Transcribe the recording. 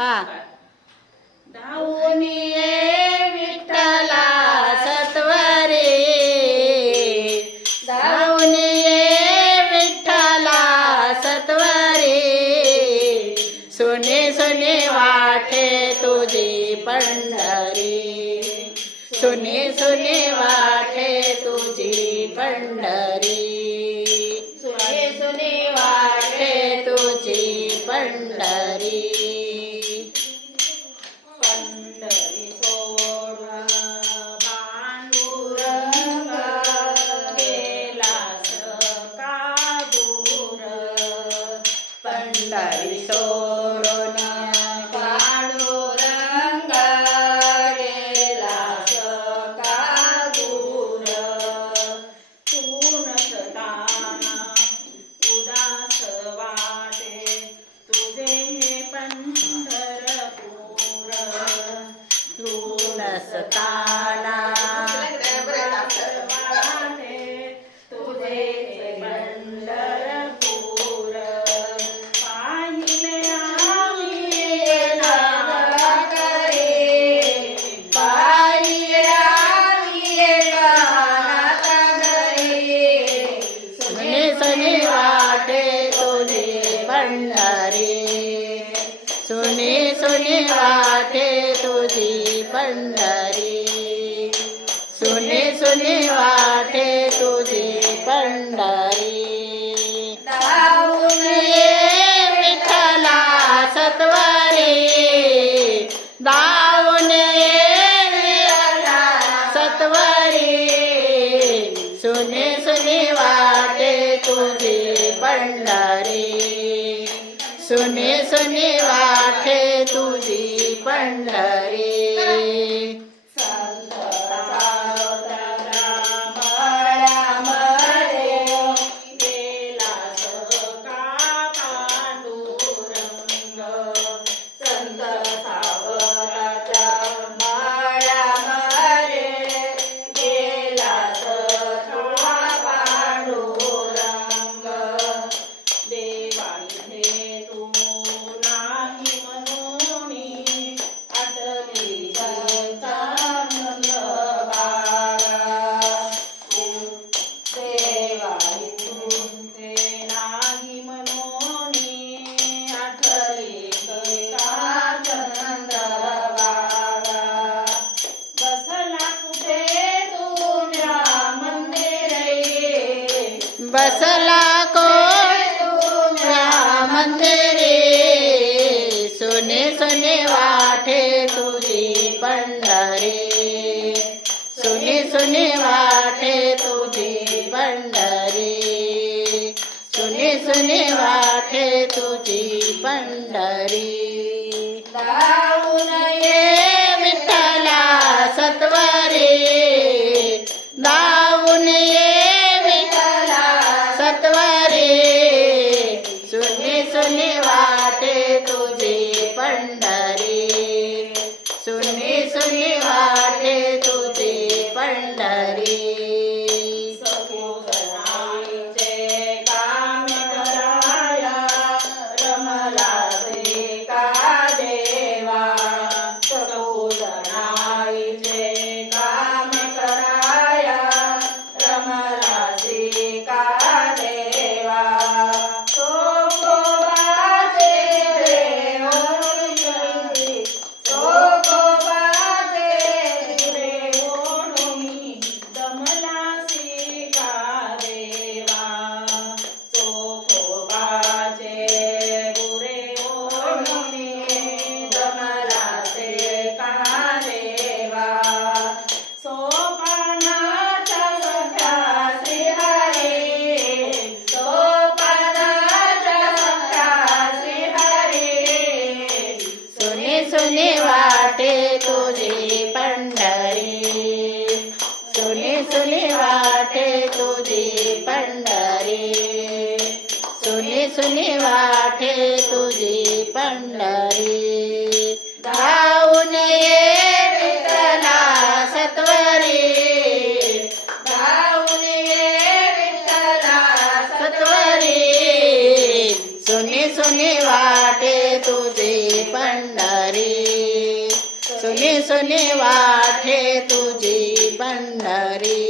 हा. धावून ये विठ्ठला सत्वरे. धावून ये विठ्ठला सत्वरे. सोने सोने वाटे तुझी पंढरी. सोने सोने वाटे तुझी पंढरी. सोने सोने वाटे तुझी पंढरी. सुने सुने वाटे तुझे पंढरी सुनी वाटे तुझी पंढरी. सुने सुने वाटे विठ्ठला सत्वरे. धावून ये वाटे पंढरी. वाटे तुझी पंढरी. बसला कोण? मंदिरे सोने सोने वाटे तुझी पंढरी. सोने सोने वाटे तुझी पंढरी. सोने सोने वाटे तुझी पंढरी. सुने वाटे तुझी पंढरी. सुने सुने वाटे तुझी पंढरी. सुने सुने वाटे तुझी पंढरी. धावून ये विठ्ठला सत्वरी. धावून ये विठ्ठला सत्वरी. सुने सुने वाटे तुझी सुनी सुनी तुझी पंढरी